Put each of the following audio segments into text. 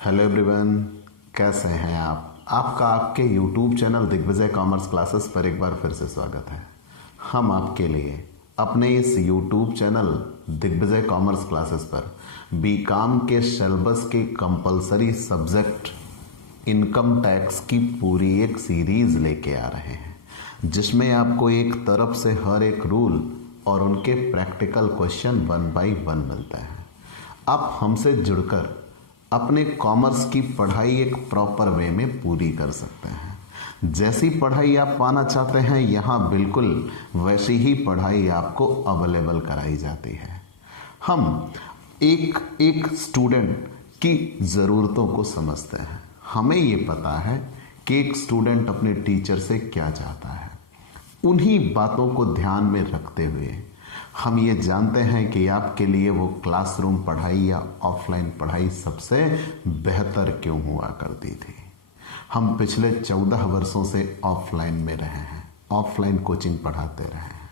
Hello everyone, कैसे हैं आप। आपका आपके YouTube channel Digvijay commerce classes पर एक बार फिर से स्वागत है। हम आपके लिए अपने इस YouTube channel Digvijay commerce classes पर बीकॉम के सिलेबस के कंपलसरी सब्जेक्ट इनकम टैक्स की पूरी एक सीरीज लेके आ रहे हैं, जिसमें आपको एक तरफ से हर एक रूल और उनके प्रैक्टिकल क्वेश्चन 1 बाय 1 मिलता है। आप हमसे जुड़कर अपने कॉमर्स की पढ़ाई एक प्रॉपर वे में पूरी कर सकते हैं। जैसी पढ़ाई आप पाना चाहते हैं, यहाँ बिल्कुल वैसी ही पढ़ाई आपको अवेलेबल कराई जाती है। हम एक एक स्टूडेंट की ज़रूरतों को समझते हैं। हमें ये पता है कि एक स्टूडेंट अपने टीचर से क्या चाहता है। उन्हीं बातों को ध्यान में रखते हुए हम ये जानते हैं कि आपके लिए वो क्लासरूम पढ़ाई या ऑफलाइन पढ़ाई सबसे बेहतर क्यों हुआ करती थी। हम पिछले 14 वर्षों से ऑफलाइन में रहे हैं, ऑफलाइन कोचिंग पढ़ाते रहे हैं।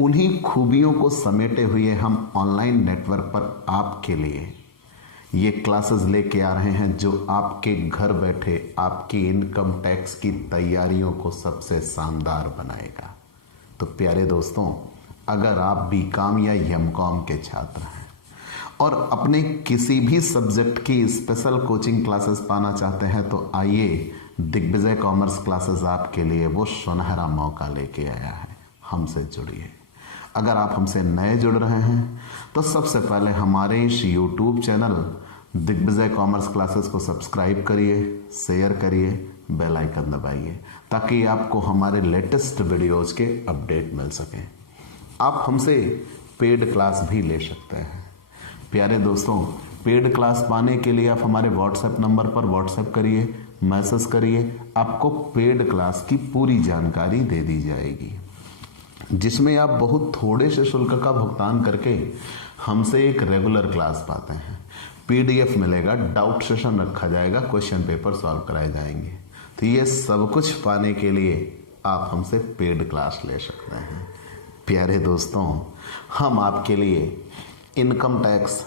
उन्हीं खूबियों को समेटे हुए हम ऑनलाइन नेटवर्क पर आपके लिए ये क्लासेस लेके आ रहे हैं, जो आपके घर बैठे आपकी इनकम टैक्स की तैयारियों को सबसे शानदार बनाएगा। तो प्यारे दोस्तों, अगर आप बीकॉम या एमकॉम के छात्र हैं और अपने किसी भी सब्जेक्ट की स्पेशल कोचिंग क्लासेस पाना चाहते हैं, तो आइए, दिग्विजय कॉमर्स क्लासेस आपके लिए वो सुनहरा मौका लेके आया है। हमसे जुड़िए। अगर आप हमसे नए जुड़ रहे हैं तो सबसे पहले हमारे इस YouTube channel Digvijay commerce classes को सब्सक्राइब करिए, शेयर करिए, बेल आइकन दबाइए, ताकि आपको हमारे लेटेस्ट वीडियोज़ के अपडेट मिल सकें। आप हमसे पेड क्लास भी ले सकते हैं। प्यारे दोस्तों, पेड क्लास पाने के लिए आप हमारे व्हाट्सएप नंबर पर व्हाट्सएप करिए, मैसेज करिए। आपको पेड क्लास की पूरी जानकारी दे दी जाएगी, जिसमें आप बहुत थोड़े से शुल्क का भुगतान करके हमसे एक रेगुलर क्लास पाते हैं। PDF मिलेगा, डाउट सेशन रखा जाएगा, क्वेश्चन पेपर सॉल्व कराए जाएंगे। तो ये सब कुछ पाने के लिए आप हमसे पेड क्लास ले सकते हैं। प्यारे दोस्तों, हम आपके लिए इनकम टैक्स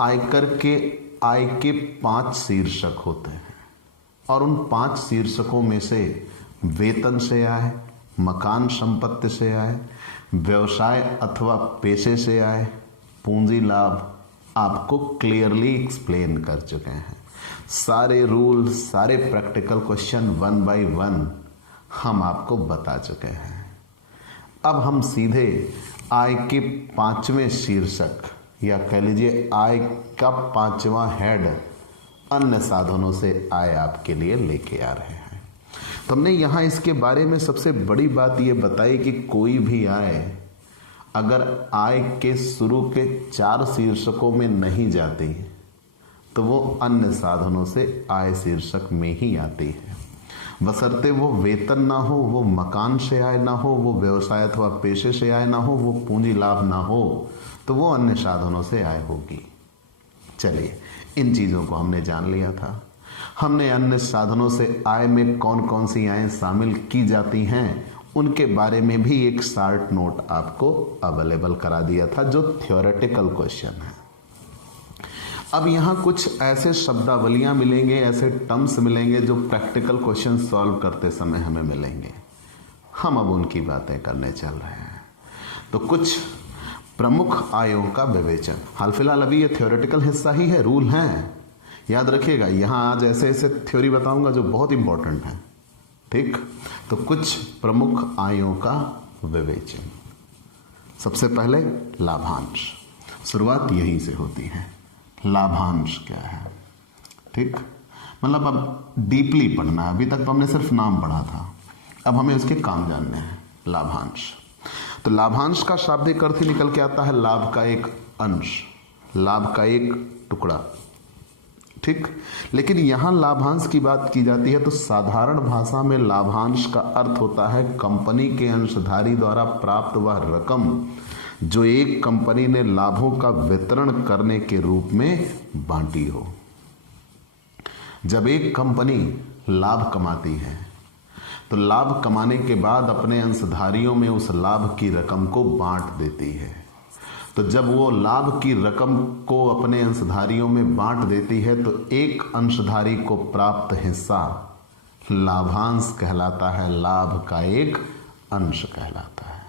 आयकर के आय के 5 शीर्षक होते हैं, और उन 5 शीर्षकों में से वेतन से आय, मकान संपत्ति से आय, व्यवसाय अथवा पेशे से आय, पूंजी लाभ आपको क्लियरली एक्सप्लेन कर चुके हैं। सारे रूल, सारे प्रैक्टिकल क्वेश्चन 1 बाय 1 हम आपको बता चुके हैं। अब हम सीधे आय के 5वें शीर्षक, या कह लीजिए आय का 5वां हेड, अन्य साधनों से आय आपके लिए लेके आ रहे हैं। तो हमने यहाँ इसके बारे में सबसे बड़ी बात ये बताई कि कोई भी आय अगर आय के शुरू के 4 शीर्षकों में नहीं जाती तो वो अन्य साधनों से आय शीर्षक में ही आती है। बशर्ते वो वेतन ना हो, वो मकान से आय ना हो, वो व्यवसाय अथवा पेशे से आय ना हो, वो पूंजी लाभ ना हो, तो वो अन्य साधनों से आय होगी। चलिए, इन चीज़ों को हमने जान लिया था। हमने अन्य साधनों से आय में कौन कौन सी आय शामिल की जाती हैं, उनके बारे में भी एक शॉर्ट नोट आपको अवेलेबल करा दिया था, जो थ्योरेटिकल क्वेश्चन है। अब यहाँ कुछ ऐसे शब्दावलियाँ मिलेंगे, ऐसे टर्म्स मिलेंगे जो प्रैक्टिकल क्वेश्चन सॉल्व करते समय हमें मिलेंगे। हम अब उनकी बातें करने चल रहे हैं। तो कुछ प्रमुख आयों का विवेचन, हाल फिलहाल अभी ये थ्योरेटिकल हिस्सा ही है, रूल हैं, याद रखिएगा। यहाँ आज ऐसे ऐसे थ्योरी बताऊंगा जो बहुत इंपॉर्टेंट है, ठीक। तो कुछ प्रमुख आयों का विवेचन। सबसे पहले लाभांश, शुरुआत यहीं से होती है। लाभांश क्या है, ठीक। मतलब अब डीपली पढ़ना है। अभी तक तो हमने सिर्फ नाम पढ़ा था, अब हमें उसके काम जानने हैं। लाभांश, तो लाभांश का शाब्दिक अर्थ ही निकल के आता है लाभ का एक अंश, लाभ का एक टुकड़ा, ठीक। लेकिन यहां लाभांश की बात की जाती है तो साधारण भाषा में लाभांश का अर्थ होता है कंपनी के अंशधारी द्वारा प्राप्त वह रकम जो एक कंपनी ने लाभों का वितरण करने के रूप में बांटी हो। जब एक कंपनी लाभ कमाती है तो लाभ कमाने के बाद अपने अंशधारियों में उस लाभ की रकम को बांट देती है। तो जब वो लाभ की रकम को अपने अंशधारियों में बांट देती है तो एक अंशधारी को प्राप्त हिस्सा लाभांश कहलाता है, लाभ का एक अंश कहलाता है।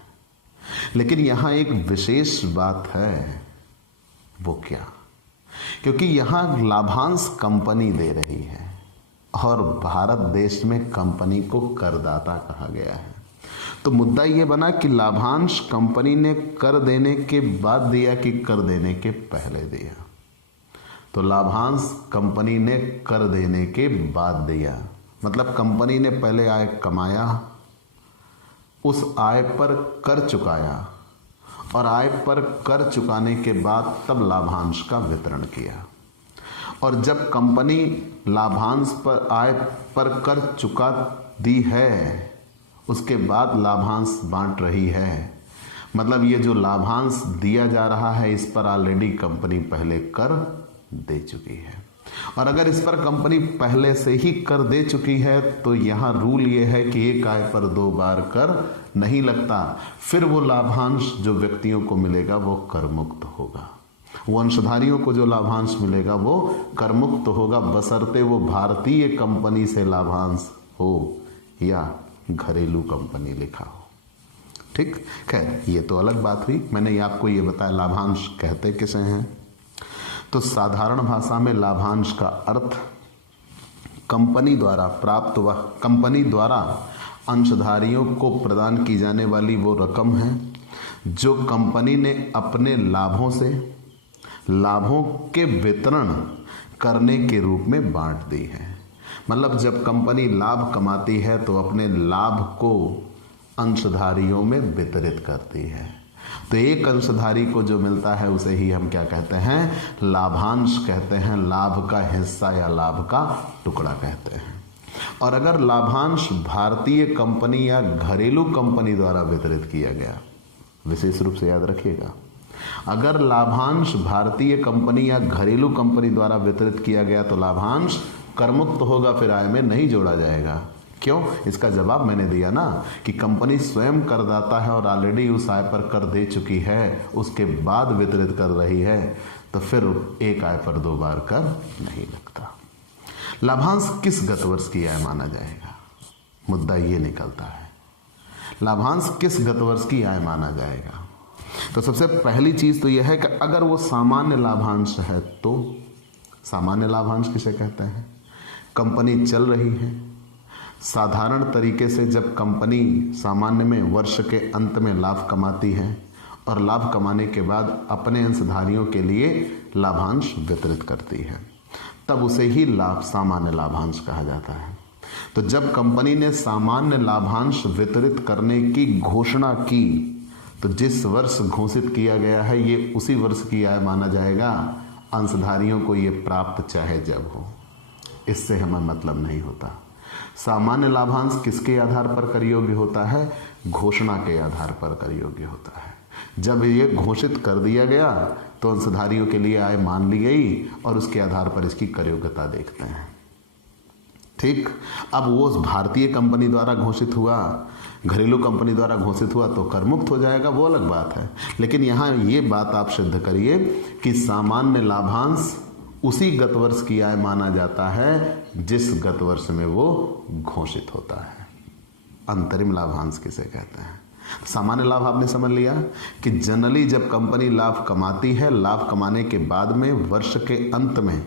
लेकिन यहां एक विशेष बात है, वो क्या? क्योंकि यहां लाभांश कंपनी दे रही है और भारत देश में कंपनी को करदाता कहा गया है। तो मुद्दा यह बना कि लाभांश कंपनी ने कर देने के बाद दिया कि कर देने के पहले दिया। तो लाभांश कंपनी ने कर देने के बाद दिया, मतलब कंपनी ने पहले आय कमाया, उस आय पर कर चुकाया और आय पर कर चुकाने के बाद तब लाभांश का वितरण किया। और जब कंपनी लाभांश पर आय पर कर चुका दी है, उसके बाद लाभांश बांट रही है, मतलब ये जो लाभांश दिया जा रहा है इस पर ऑलरेडी कंपनी पहले कर दे चुकी है। और अगर इस पर कंपनी पहले से ही कर दे चुकी है तो यहाँ रूल ये है कि एक आय पर 2 बार कर नहीं लगता। फिर वो लाभांश जो व्यक्तियों को मिलेगा वो कर मुक्त होगा, वो अंशधारियों को जो लाभांश मिलेगा वो कर मुक्त होगा, बशर्ते वो भारतीय कंपनी से लाभांश हो या घरेलू कंपनी लिखा हो। ठीक, खैर ये तो अलग बात हुई। मैंने आपको ये बताया लाभांश कहते किसे हैं। तो साधारण भाषा में लाभांश का अर्थ कंपनी द्वारा प्राप्त व कंपनी द्वारा अंशधारियों को प्रदान की जाने वाली वो रकम है जो कंपनी ने अपने लाभों से लाभों के वितरण करने के रूप में बांट दी है। मतलब जब कंपनी लाभ कमाती है तो अपने लाभ को अंशधारियों में वितरित करती है। तो एक अंशधारी को जो मिलता है उसे ही हम क्या कहते हैं? लाभांश कहते हैं, लाभ का हिस्सा या लाभ का टुकड़ा कहते हैं। और अगर लाभांश भारतीय कंपनी या घरेलू कंपनी द्वारा वितरित किया गया, विशेष रूप से याद रखिएगा, अगर लाभांश भारतीय कंपनी या घरेलू कंपनी द्वारा वितरित किया गया तो लाभांश करमुक्त होगा, फिर आय में नहीं जोड़ा जाएगा। क्यों? इसका जवाब मैंने दिया ना कि कंपनी स्वयं करदाता है और ऑलरेडी उस आय पर कर दे चुकी है, उसके बाद वितरित कर रही है, तो फिर एक आय पर 2 बार कर नहीं लगता। लाभांश किस गत वर्ष की आय माना जाएगा? मुद्दा ये निकलता है, लाभांश किस गत वर्ष की आय माना जाएगा? तो सबसे पहली चीज तो यह है कि अगर वो सामान्य लाभांश है तो सामान्य लाभांश किसे कहते हैं? कंपनी चल रही है, साधारण तरीके से जब कंपनी सामान्य में वर्ष के अंत में लाभ कमाती है और लाभ कमाने के बाद अपने अंशधारियों के लिए लाभांश वितरित करती है, तब उसे ही सामान्य लाभांश कहा जाता है। तो जब कंपनी ने सामान्य लाभांश वितरित करने की घोषणा की तो जिस वर्ष घोषित किया गया है ये उसी वर्ष की आय माना जाएगा। अंशधारियों को ये प्राप्त चाहे जब हो, इससे हमें मतलब नहीं होता। सामान्य लाभांश किसके आधार पर कर योग्य होता है? घोषणा के आधार पर कर योग्य होता है। जब ये घोषित कर दिया गया तो अंशधारियों के लिए आय मान ली गई और उसके आधार पर इसकी कर योग्यता देखते हैं। ठीक, अब वो भारतीय कंपनी द्वारा घोषित हुआ, घरेलू कंपनी द्वारा घोषित हुआ तो कर मुक्त हो जाएगा, वो अलग बात है। लेकिन यहाँ ये बात आप सिद्ध करिए कि सामान्य लाभांश उसी गत वर्ष की आय माना जाता है जिस गत वर्ष में वो घोषित होता है। अंतरिम लाभांश किसे कहते हैं? सामान्य लाभ आपने समझ लिया कि जनरली जब कंपनी लाभ कमाती है, लाभ कमाने के बाद में वर्ष के अंत में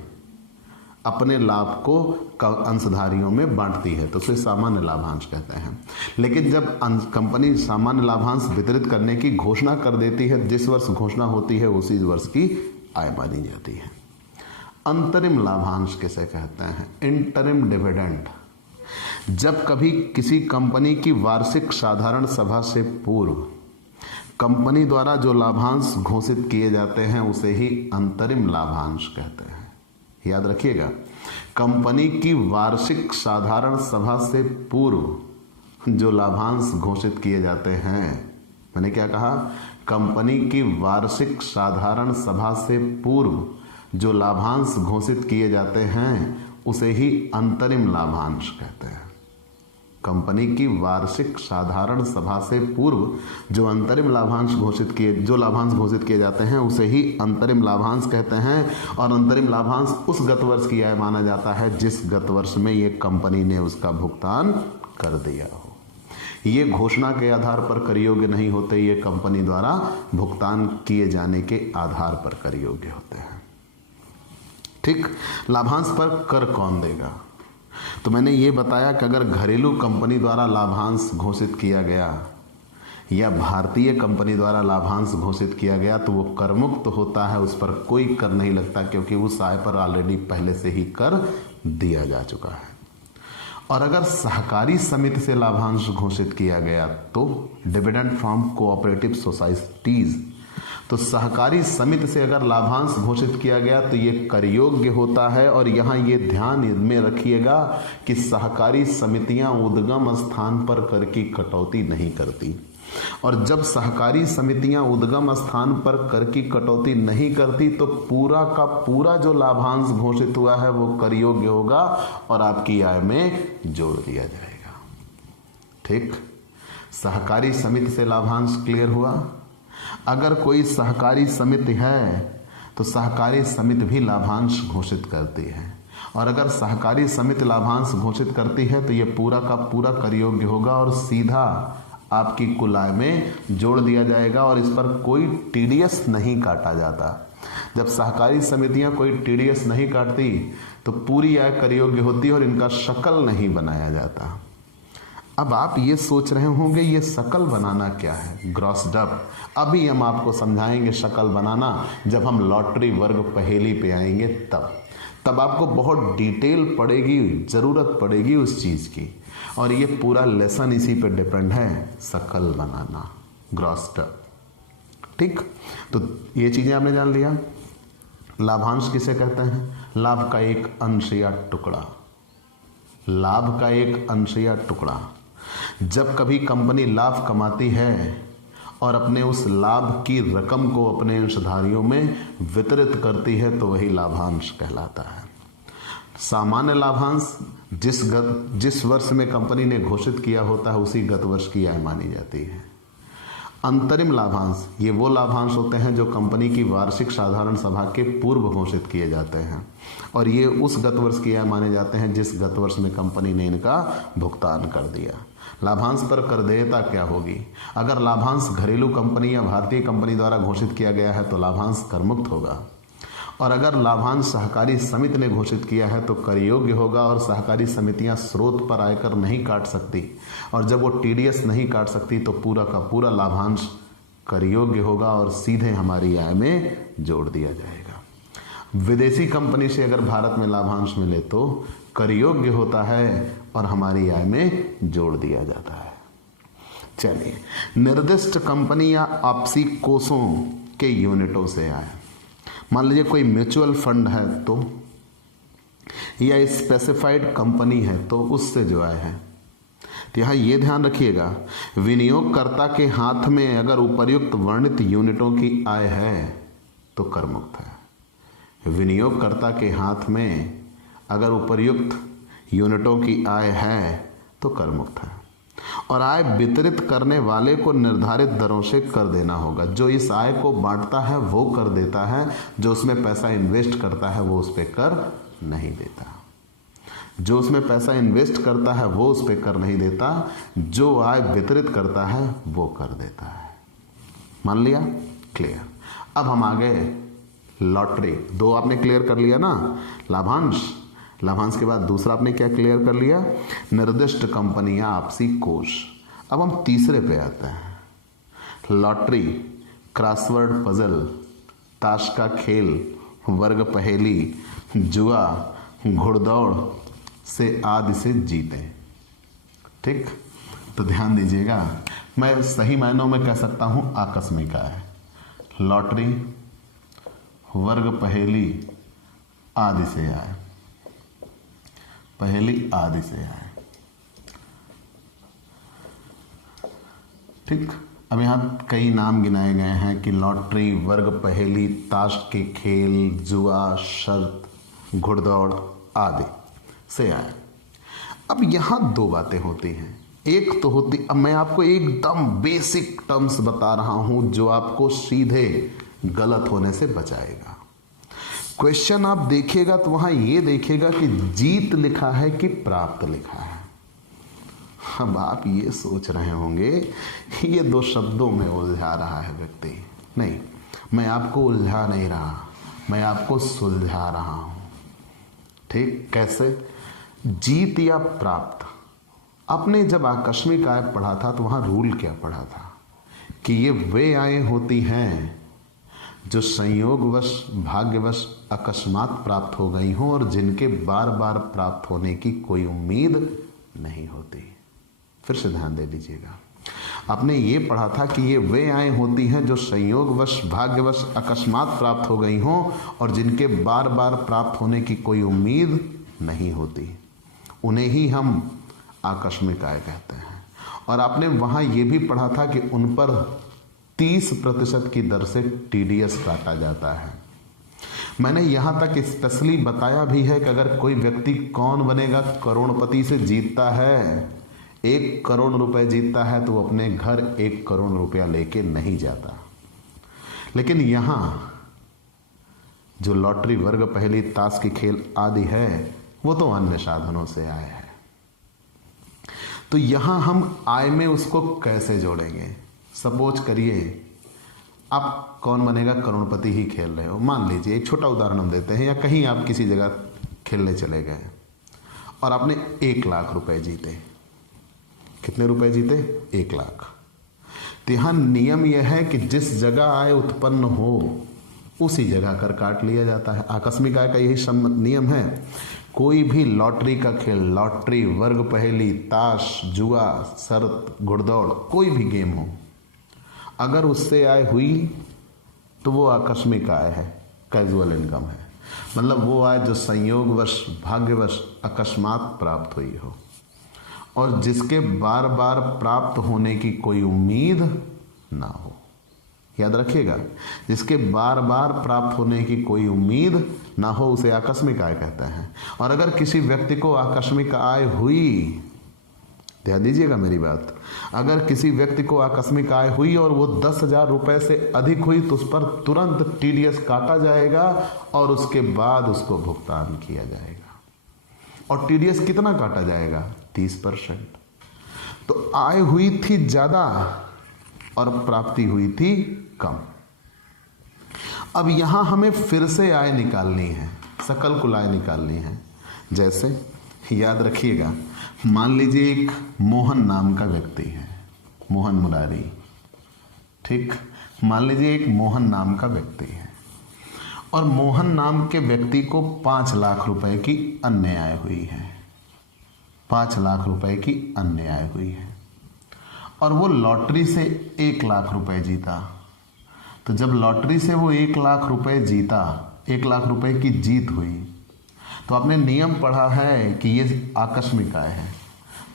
अपने लाभ को अंशधारियों में बांटती है तो उसे सामान्य लाभांश कहते हैं। लेकिन जब कंपनी सामान्य लाभांश वितरित करने की घोषणा कर देती है, जिस वर्ष घोषणा होती है उसी वर्ष की आय मानी जाती है। अंतरिम लाभांश किसे कहते हैं? Interim dividend. जब कभी किसी कंपनी की वार्षिक साधारण सभा से पूर्व कंपनी द्वारा जो लाभांश घोषित किए जाते हैं उसे ही अंतरिम लाभांश कहते हैं। याद रखिएगा, कंपनी की वार्षिक साधारण सभा से पूर्व जो लाभांश घोषित किए जाते हैं, मैंने क्या कहा? कंपनी की वार्षिक साधारण सभा से पूर्व जो लाभांश घोषित किए जाते हैं उसे ही अंतरिम लाभांश कहते हैं। कंपनी की वार्षिक साधारण सभा से पूर्व जो लाभांश घोषित किए जाते हैं उसे ही अंतरिम लाभांश कहते हैं। और अंतरिम लाभांश उस गत वर्ष की आय माना जाता है जिस गत वर्ष में ये कंपनी ने उसका भुगतान कर दिया हो। ये घोषणा के आधार पर कर योग्य नहीं होते, ये कंपनी द्वारा भुगतान किए जाने के आधार पर कर योग्य होते हैं। ठीक, लाभांश पर कर कौन देगा? तो मैंने ये बताया कि अगर घरेलू कंपनी द्वारा लाभांश घोषित किया गया या भारतीय कंपनी द्वारा लाभांश घोषित किया गया तो वो कर मुक्त होता है, उस पर कोई कर नहीं लगता क्योंकि उस आय पर ऑलरेडी पहले से ही कर दिया जा चुका है। और अगर सहकारी समिति से लाभांश घोषित किया गया तो डिविडेंड फ्रॉम कोऑपरेटिव सोसाइटीज, तो सहकारी समिति से अगर लाभांश घोषित किया गया तो ये कर योग्य होता है। और यहाँ ये ध्यान में रखिएगा कि सहकारी समितियां उद्गम स्थान पर कर की कटौती नहीं करती, और जब सहकारी समितियां उद्गम स्थान पर कर की कटौती नहीं करती तो पूरा का पूरा जो लाभांश घोषित हुआ है वो कर योग्य होगा और आपकी आय में जोड़ दिया जाएगा। ठीक, सहकारी समिति से लाभांश क्लियर हुआ। अगर कोई सहकारी समिति है तो सहकारी समिति भी लाभांश घोषित करती है, और अगर सहकारी समिति लाभांश घोषित करती है तो ये पूरा का पूरा कर योग्य होगा और सीधा आपकी कुल आय में जोड़ दिया जाएगा और इस पर कोई टीडीएस नहीं काटा जाता। जब सहकारी समितियां कोई टीडीएस नहीं काटती तो पूरी आय कर योग्य होती है और इनका शकल नहीं बनाया जाता। अब आप ये सोच रहे होंगे ये शकल बनाना क्या है, ग्रॉस्ड अप। अभी हम आपको समझाएंगे शकल बनाना जब हम लॉटरी वर्ग पहेली पे आएंगे, तब आपको बहुत डिटेल पड़ेगी, जरूरत पड़ेगी उस चीज की। और ये पूरा लेसन इसी पे डिपेंड है, शकल बनाना, ग्रॉस्ड अप। ठीक, तो ये चीजें आपने जान लिया। लाभांश किसे कहते हैं? लाभ का एक अंश या टुकड़ा। लाभ का एक अंश या टुकड़ा। जब कभी कंपनी लाभ कमाती है और अपने उस लाभ की रकम को अपने अंशधारियों में वितरित करती है तो वही लाभांश कहलाता है। सामान्य लाभांश जिस वर्ष में कंपनी ने घोषित किया होता है उसी गत वर्ष की आय मानी जाती है। अंतरिम लाभांश, ये वो लाभांश होते हैं जो कंपनी की वार्षिक साधारण सभा के पूर्व घोषित किए जाते हैं और ये उस गत वर्ष की आय माने जाते हैं जिस गत वर्ष में कंपनी ने इनका भुगतान कर दिया। लाभांश पर कर देयता क्या होगी? अगर लाभांश घरेलू कंपनी या भारतीय कंपनी द्वारा घोषित किया गया है तो लाभांश कर मुक्त होगा, और अगर लाभांश सहकारी समिति ने घोषित किया है तो कर योग्य होगा। और सहकारी समितियां स्रोत पर आयकर नहीं काट सकती, और जब वो टीडीएस नहीं काट सकती तो पूरा का पूरा लाभांश कर योग्य होगा और सीधे हमारी आय में जोड़ दिया जाएगा। विदेशी कंपनी से अगर भारत में लाभांश मिले तो कर योग्य होता है और हमारी आय में जोड़ दिया जाता है। चलिए, निर्दिष्ट कंपनी या आपसी कोषों के यूनिटों से आय, मान लीजिए कोई म्यूचुअल फंड है तो, या स्पेसिफाइड कंपनी है तो उससे जो आय है। तो यहाँ ये ध्यान रखिएगा, विनियोगकर्ता के हाथ में अगर उपर्युक्त वर्णित यूनिटों की आय है तो कर मुक्त है। विनियोगकर्ता के हाथ में अगर उपर्युक्त यूनिटों की आय है तो कर मुक्त है। और आय वितरित करने वाले को निर्धारित दरों से कर देना होगा। जो इस आय को बांटता है वो कर देता है, जो उसमें पैसा इन्वेस्ट करता है वो उस पर कर नहीं देता। जो उसमें पैसा इन्वेस्ट करता है वो उस पर कर नहीं देता, जो आय वितरित करता है वो कर देता है। मान लिया? क्लियर। अब हम आ गए लॉटरी। दो आपने क्लियर कर लिया ना, लाभांश के बाद दूसरा आपने क्या क्लियर कर लिया? निर्दिष्ट कंपनियां आपसी कोष। अब हम तीसरे पे आते हैं। लॉटरी, क्रॉसवर्ड पजल, ताश का खेल, वर्ग पहेली, जुआ, घुड़दौड़ से आदि से जीते। ठीक, तो ध्यान दीजिएगा, मैं सही मायनों में कह सकता हूं आकस्मिक आय। लॉटरी, वर्ग पहेली, आदि से आय, पहेली आदि से आए। ठीक, अब यहां कई नाम गिनाए गए हैं कि लॉटरी, वर्ग पहेली, ताश के खेल, जुआ, शर्त, घुड़दौड़ आदि से आए। अब यहां दो बातें होती हैं। एक तो होती, अब मैं आपको एकदम बेसिक टर्म्स बता रहा हूं जो आपको सीधे गलत होने से बचाएगा। क्वेश्चन आप देखिएगा तो वहां ये देखिएगा कि जीत लिखा है कि प्राप्त लिखा है। अब आप ये सोच रहे होंगे ये दो शब्दों में उलझा रहा है व्यक्ति। नहीं, मैं आपको उलझा नहीं रहा, मैं आपको सुलझा रहा हूं। ठीक, कैसे? जीत या प्राप्त। आपने जब आकस्मिक आय पढ़ा था तो वहां रूल क्या पढ़ा था कि ये वे आय होती हैं जो संयोगवश, भाग्यवश, अकस्मात प्राप्त हो गई हों और जिनके बार बार प्राप्त होने की कोई उम्मीद नहीं होती। फिर से ध्यान दे लीजिएगा, आपने ये पढ़ा था कि ये वे आय होती हैं जो संयोगवश, भाग्यवश, अकस्मात प्राप्त हो गई हों और जिनके बार बार प्राप्त होने की कोई उम्मीद नहीं होती, उन्हें ही हम आकस्मिक आय कहते हैं। और आपने वहां ये भी पढ़ा था कि उन पर 30% की दर से TDS काटा जाता है। मैंने यहां तक स्पेशली बताया भी है कि अगर कोई व्यक्ति कौन बनेगा करोड़पति से जीतता है, 1 करोड़ रुपए जीतता है तो वो अपने घर 1 करोड़ रुपया लेके नहीं जाता। लेकिन यहां जो लॉटरी, वर्ग पहेली, ताश की खेल आदि है वो तो अन्य साधनों से आए हैं। तो यहां हम आय में उसको कैसे जोड़ेंगे? सपोज करिए आप कौन बनेगा करोड़पति ही खेल रहे हो, मान लीजिए, एक छोटा उदाहरण हम देते हैं, या कहीं आप किसी जगह खेलने चले गए और आपने 1 लाख रुपए जीते। कितने रुपए जीते? 1 लाख। तो यहां नियम यह है कि जिस जगह आय उत्पन्न हो उसी जगह कर काट लिया जाता है। आकस्मिक आय का यही नियम है। कोई भी लॉटरी का खेल, लॉटरी, वर्ग पहेली, ताश, जुआ, शर्त, घुड़दौड़, कोई भी गेम हो, अगर उससे आय हुई तो वो आकस्मिक आय है, कैजुअल इनकम है। मतलब वो आय जो संयोगवश, भाग्यवश, अकस्मात प्राप्त हुई हो और जिसके बार बार प्राप्त होने की कोई उम्मीद ना हो। याद रखिएगा, जिसके बार बार प्राप्त होने की कोई उम्मीद ना हो उसे आकस्मिक आय कहते हैं। और अगर किसी व्यक्ति को आकस्मिक आय हुई, ध्यान दीजिएगा मेरी बात, अगर किसी व्यक्ति को आकस्मिक आय हुई और वो 10,000 रुपए से अधिक हुई तो उस पर तुरंत TDS काटा जाएगा और उसके बाद उसको भुगतान किया जाएगा। और TDS कितना काटा जाएगा? 30%। तो आय हुई थी ज्यादा और प्राप्ति हुई थी कम। अब यहां हमें फिर से आय निकालनी है, सकल कुल आय निकालनी है। जैसे याद रखिएगा, मान लीजिए एक मोहन नाम का व्यक्ति है, मोहन मुरारी। ठीक, मान लीजिए एक मोहन नाम का व्यक्ति है और मोहन नाम के व्यक्ति को 5 लाख रुपए की अन्य आय हुई है। 5 लाख रुपए की अन्य आय हुई है और वो लॉटरी से 1 लाख रुपए जीता। तो जब लॉटरी से वो 1 लाख रुपए जीता, 1 लाख रुपए की जीत हुई, तो आपने नियम पढ़ा है कि ये आकस्मिक आय है।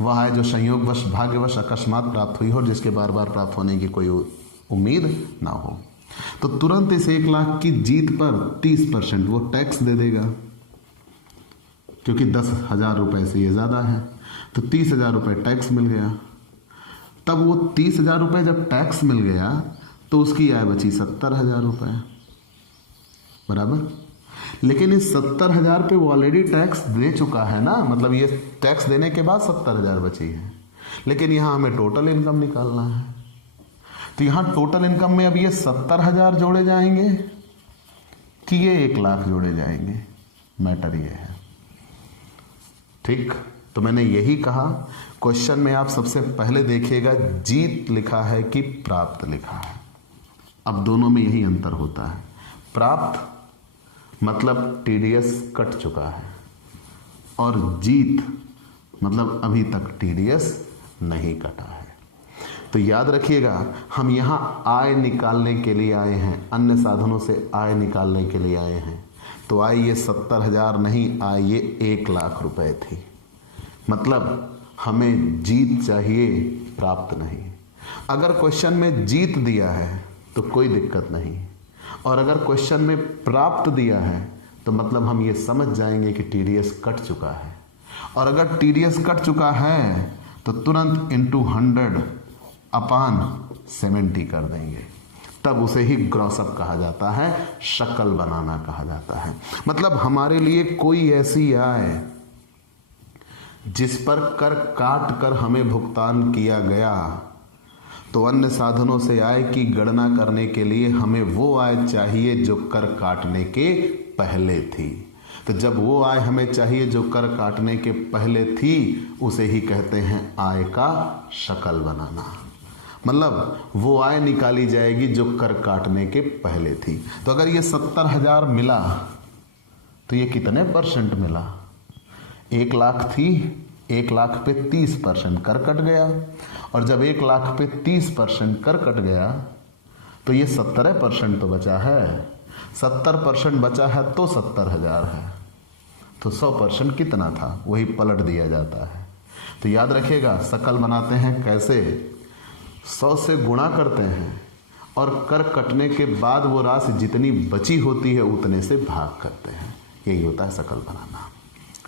वह आय जो संयोगवश, भाग्यवश, अकस्मात प्राप्त हुई हो और जिसके बार बार प्राप्त होने की कोई उम्मीद ना हो। तो तुरंत इस 1 लाख की जीत पर 30% वो टैक्स दे देगा, क्योंकि 10,000 रुपए से ये ज्यादा है। तो 30,000 रुपए टैक्स मिल गया। तब वो 30,000 रुपए जब टैक्स मिल गया तो उसकी आय बची 70,000 रुपए, बराबर। लेकिन इस 70,000 पे वो ऑलरेडी टैक्स दे चुका है ना, मतलब ये टैक्स देने के बाद 70,000 बची है। लेकिन यहां हमें टोटल इनकम निकालना है। तो यहां टोटल इनकम में अब ये 70,000 जोड़े जाएंगे कि ये 1 लाख जोड़े जाएंगे, मैटर ये है। ठीक, तो मैंने यही कहा, क्वेश्चन में आप सबसे पहले देखिएगा जीत लिखा है कि प्राप्त लिखा है। अब दोनों में यही अंतर होता है। प्राप्त मतलब TDS कट चुका है और जीत मतलब अभी तक TDS नहीं कटा है। तो याद रखिएगा, हम यहां आय निकालने के लिए आए हैं, अन्य साधनों से आय निकालने के लिए आए हैं। तो आय ये 70,000 नहीं, आय ये 1 लाख रुपए थी। मतलब हमें जीत चाहिए, प्राप्त नहीं। अगर क्वेश्चन में जीत दिया है तो कोई दिक्कत नहीं, और अगर क्वेश्चन में प्राप्त दिया है तो मतलब हम ये समझ जाएंगे कि TDS कट चुका है। और अगर टीडीएस कट चुका है तो तुरंत इंटू 100 अपान 70 कर देंगे, तब उसे ही ग्रॉसअप कहा जाता है, शकल बनाना कहा जाता है। मतलब हमारे लिए कोई ऐसी आय जिस पर कर काट कर हमें भुगतान किया गया, तो अन्य साधनों से आय की गणना करने के लिए हमें वो आय चाहिए जो कर काटने के पहले थी। तो जब वो आय हमें चाहिए जो कर काटने के पहले थी, उसे ही कहते हैं आय का शकल बनाना। मतलब वो आय निकाली जाएगी जो कर काटने के पहले थी। तो अगर ये 70,000 मिला तो ये कितने परसेंट मिला? 1 लाख थी, 1 लाख पे 30% कर कट गया, और जब 1 लाख पे 30% कर कट गया तो ये 17% तो बचा है। 70% बचा है तो 70,000 है, तो 100% कितना था वही पलट दिया जाता है। तो याद रखिएगा, शकल बनाते हैं कैसे? 100 से गुणा करते हैं और कर कटने के बाद वो राशि जितनी बची होती है उतने से भाग करते हैं। यही होता है शकल बनाना।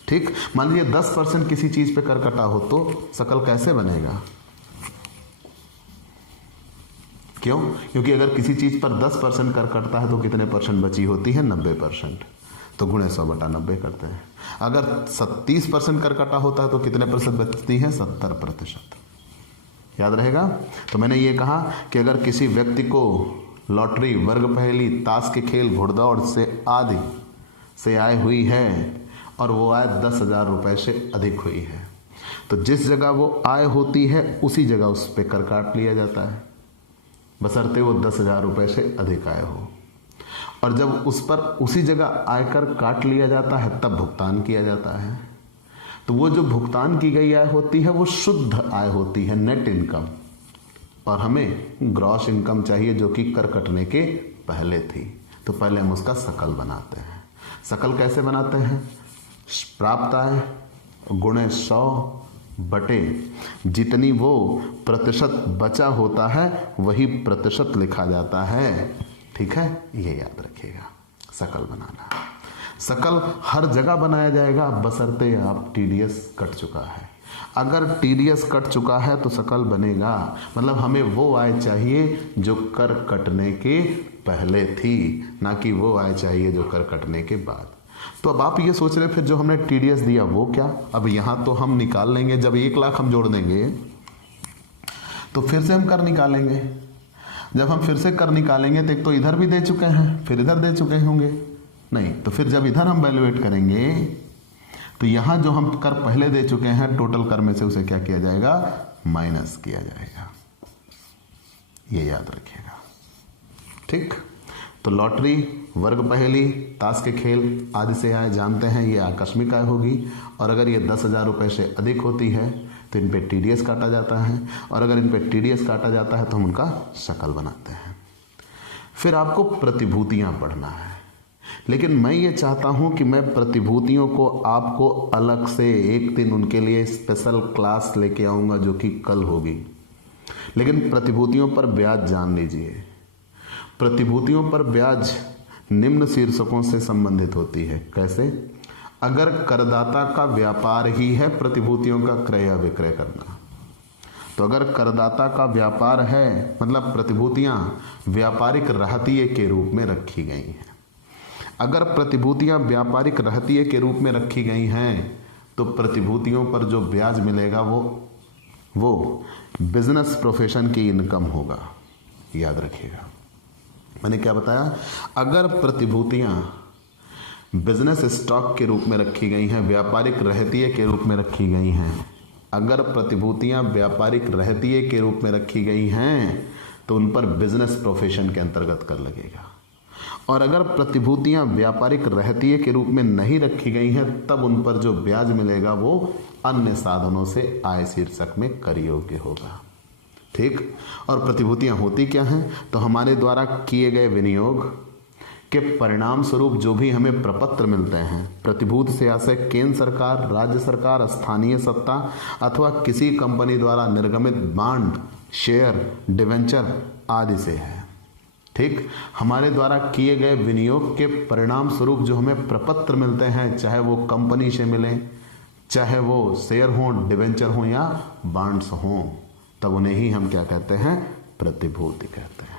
ठीक, मान लीजिए 10% किसी चीज पे कर कटा हो तो शकल कैसे बनेगा? क्यों? क्योंकि अगर किसी चीज पर 10% कर कटता है तो कितने परसेंट बची होती है? 90%। तो गुणे 100/90 करते हैं। अगर 30% कर कटा होता है तो कितने प्रतिशत बचती है? 70%। याद रहेगा? तो मैंने ये कहा कि अगर किसी व्यक्ति को लॉटरी, वर्ग पहेली, ताश के खेल, घुड़दौड़ से आदि से आय हुई है और वो आय 10,000 रुपये से अधिक हुई है, तो जिस जगह वो आय होती है उसी जगह उस पर कर काट लिया जाता है, बशर्ते वो 10,000 रुपये से अधिक आय हो। और जब उस पर उसी जगह आयकर काट लिया जाता है तब भुगतान किया जाता है। तो वो जो भुगतान की गई आय होती है वो शुद्ध आय होती है, नेट इनकम, और हमें ग्रॉस इनकम चाहिए जो कि कर कटने के पहले थी। तो पहले हम उसका शकल बनाते हैं। शकल कैसे बनाते हैं? प्राप्त आय गुणे 100 बटे जितनी वो प्रतिशत बचा होता है वही प्रतिशत लिखा जाता है। ठीक है, ये याद रखिएगा, शकल बनाना। शकल हर जगह बनाया जाएगा बशर्ते आप टीडीएस कट चुका है। अगर टीडीएस कट चुका है तो शकल बनेगा। मतलब हमें वो आय चाहिए जो कर कटने के पहले थी, ना कि वो आय चाहिए जो कर कटने के बाद। तो अब आप ये सोच रहे फिर जो हमने टीडीएस दिया वो क्या? अब यहां तो हम निकाल लेंगे, जब 1 लाख हम जोड़ देंगे तो फिर से हम कर निकालेंगे। जब हम फिर से कर निकालेंगे तो एक तो इधर भी दे चुके हैं, फिर इधर दे चुके होंगे नहीं, तो फिर जब इधर हम वैल्यूएट करेंगे तो यहां जो हम कर पहले दे चुके हैं टोटल कर में से उसे क्या किया जाएगा? माइनस किया जाएगा। ये याद रखिएगा। ठीक, तो लॉटरी, वर्ग पहेली, ताश के खेल आदि से आय जानते हैं ये आकस्मिक आय होगी, और अगर ये 10,000 रुपये से अधिक होती है तो इन पे टीडीएस काटा जाता है, और अगर इन पे टीडीएस काटा जाता है तो हम उनका शकल बनाते हैं। फिर आपको प्रतिभूतियां पढ़ना है, लेकिन मैं ये चाहता हूं कि मैं प्रतिभूतियों को आपको अलग से एक दिन उनके लिए स्पेशल क्लास लेके आऊंगा जो कि कल होगी। लेकिन प्रतिभूतियों पर ब्याज जान लीजिए। प्रतिभूतियों पर ब्याज निम्न शीर्षकों से संबंधित होती है। कैसे? अगर करदाता का व्यापार ही है प्रतिभूतियों का क्रय या विक्रय करना, तो अगर करदाता का व्यापार है मतलब प्रतिभूतियां व्यापारिक रहतिये के रूप में रखी गई हैं। अगर प्रतिभूतियां व्यापारिक रहतिये के रूप में रखी गई हैं तो प्रतिभूतियों पर जो ब्याज मिलेगा वो बिजनेस प्रोफेशन की इनकम होगा। याद रखिएगा, मैंने क्या बताया? अगर प्रतिभूतियां बिजनेस स्टॉक के रूप में रखी गई हैं, व्यापारिक रहतिये के रूप में रखी गई हैं, अगर प्रतिभूतियां व्यापारिक रहतिये के रूप में रखी गई हैं तो उन पर बिजनेस प्रोफेशन के अंतर्गत कर लगेगा। और अगर प्रतिभूतियां व्यापारिक रहतिये के रूप में नहीं रखी गई हैं तब उन पर जो ब्याज मिलेगा वो अन्य साधनों से आय शीर्षक में कर योग्य होगा। ठीक, और प्रतिभूतियां होती क्या हैं? तो हमारे द्वारा किए गए विनियोग के परिणाम स्वरूप जो भी हमें प्रपत्र मिलते हैं, प्रतिभूति से आशय केंद्र सरकार, राज्य सरकार, स्थानीय सत्ता अथवा किसी कंपनी द्वारा निर्गमित बांड, शेयर, डिवेंचर आदि से है। ठीक, हमारे द्वारा किए गए विनियोग के परिणाम स्वरूप जो हमें प्रपत्र मिलते हैं, चाहे वो कंपनी से मिले, चाहे वो शेयर हो, डिवेंचर हो या बॉन्ड्स हो, तब उन्हें ही हम क्या कहते हैं? प्रतिभूति कहते हैं।